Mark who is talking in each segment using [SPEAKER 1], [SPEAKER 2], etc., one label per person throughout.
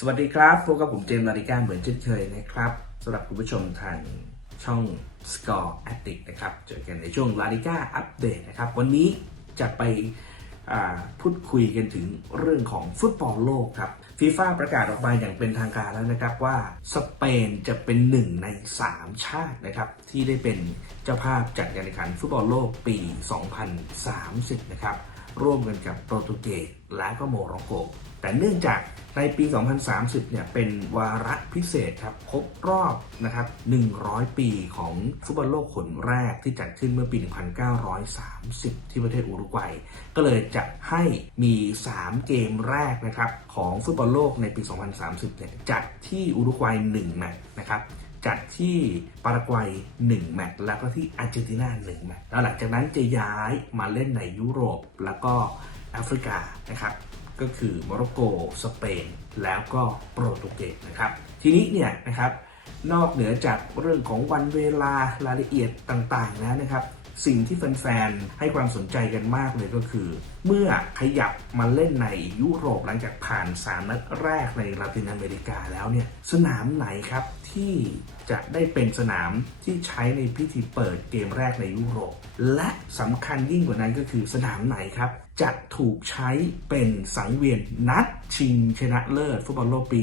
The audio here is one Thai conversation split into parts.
[SPEAKER 1] สวัสดีครับพบกับผมเจมส์ลาริก้าเหมือนเช่นเคยนะครับสำหรับคุณผู้ชมทางช่อง Score Addict นะครับ เจอกันในช่วงลาริก้าอัปเดตนะครับ วันนี้จะไปพูดคุยกันถึงเรื่องของฟุตบอลโลกครับฟีฟ่าประกาศออกมาอย่างเป็นทางการแล้วนะครับว่าสเปนจะเป็นหนึ่งใน 3 ชาตินะครับที่ได้เป็นเจ้าภาพจัดการแข่งขันฟุตบอลโลกปี 2030 นะครับ ร่วมกันกับโปรตุเกสและก็โมร็อกโก แต่เนื่องจากในปี 2030 เนี่ยเป็นวาระพิเศษครับครบรอบนะครับ 100 ปีของฟุตบอลโลกคนแรกที่จัดขึ้นเมื่อปี 1930 ที่ประเทศอุรุกวัย ก็เลยจะให้มี 3 เกมแรกนะครับของฟุตบอลโลกในปี 2030 เนี่ยจัดที่อุรุกวัย1แมตช์นะครับ จัดที่ปารากวัย 1 แมตช์แล้วก็ที่อาร์เจนตินา1แมตช์แล้วหลังจากนั้นจะย้ายมาเล่นในยุโรปแล้วก็แอฟริกานะครับก็คือโมร็อกโก สเปน แล้วก็โปรตุเกสนะครับ ทีนี้เนี่ยนะครับนอกเหนือจากเรื่องของวันเวลารายละเอียดต่างๆแล้วนะครับ สิ่งที่แฟนๆให้ความสนใจกันมากเลยก็คือ เมื่อขยับมาเล่นในยุโรปหลังจากผ่าน3นัดแรกในลาตินอเมริกาแล้วเนี่ยสนามไหนครับที่จะได้เป็นสนามที่ใช้ในพิธีเปิดเกมแรกในยุโรป และสำคัญยิ่งกว่านั้นก็คือสนามไหนครับจะถูกใช้เป็นสังเวียนนัดชิงชนะเลิศฟุตบอลโลกปี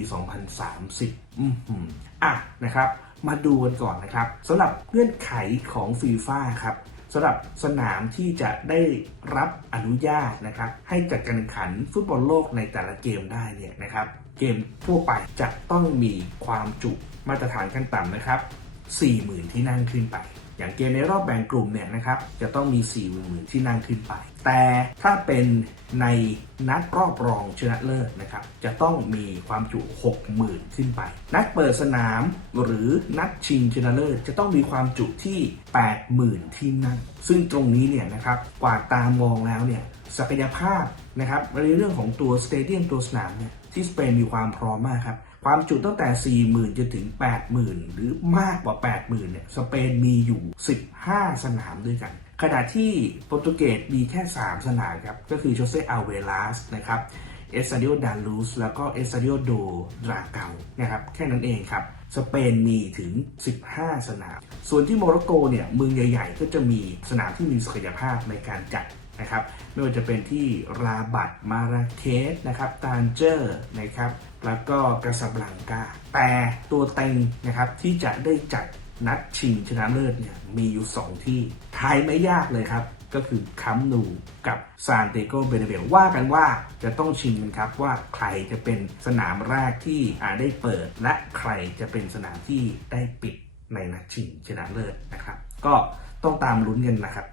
[SPEAKER 1] 2030 อือหืออะนะครับ มาดูกันก่อนนะครับสำหรับเงื่อนไขของฟีฟ่าครับ สำหรับสนามที่จะได้รับอนุญาตนะครับ ให้จัดการแข่งขันฟุตบอลโลกในแต่ละเกมได้เนี่ยนะครับ เกมทั่วไปจะต้องมีความจุมาตรฐานขั้นต่ำนะครับ 40,000 ที่นั่งขึ้นไป อย่างเกมในรอบแบ่งกลุ่มเนี่ยนะครับจะต้องมี40,000ที่นั่งขึ้นไป แต่ถ้าเป็นในนัดรอบรองชนะเลิศนะครับจะต้องมีความจุ 60,000 ขึ้นไป นัดเปิดสนามหรือนัดชิงชนะเลิศจะต้องมีความจุที่ 80,000 ที่นั่ง ซึ่งตรงนี้เนี่ยนะครับกว่าตามองแล้วเนี่ยศักยภาพนะครับในเรื่องของตัวสเตเดียมตัวสนามเนี่ย ที่สเปนมีความพร้อมมากครับ ความจุตั้งแต่ 40,000จนถึง 80,000 หรือมากกว่า 80,000เนี่ยสเปนมีอยู่ 15 สนามด้วยกัน ขณะที่โปรตุเกสมีแค่ 3 สนามครับ ก็คือโชเซอัลเวลาสนะครับเอสซาดิโอดาลูสแล้วก็เอสซาดิโอโดดราเกานะครับแค่นั้นเองครับ สเปนมีถึง 15 สนาม ส่วนที่โมร็อกโกเนี่ยเมืองใหญ่ ๆ ก็จะมีสนามที่มีศักยภาพในการจัด นะครับไม่ว่าจะเป็นที่ราบัตมาราเคสนะครับตานเจอร์นะครับแล้วก็กาซาบลังกา แต่ตัวเต็งนะครับที่จะได้จัดนัดชิงชนะเลิศเนี่ยมีอยู่ 2 ที่ทายไม่ยากเลยครับ ก็คือคัมนูกับซานเตโกเบเนเบลว่ากันว่าจะต้องชิงกันครับว่าใครจะเป็นสนามแรกที่อาได้เปิด และใครจะเป็นสนามที่ได้ปิดในนัดชิงชนะเลิศนะครับ ก็ต้องตามลุ้นกันนะครับ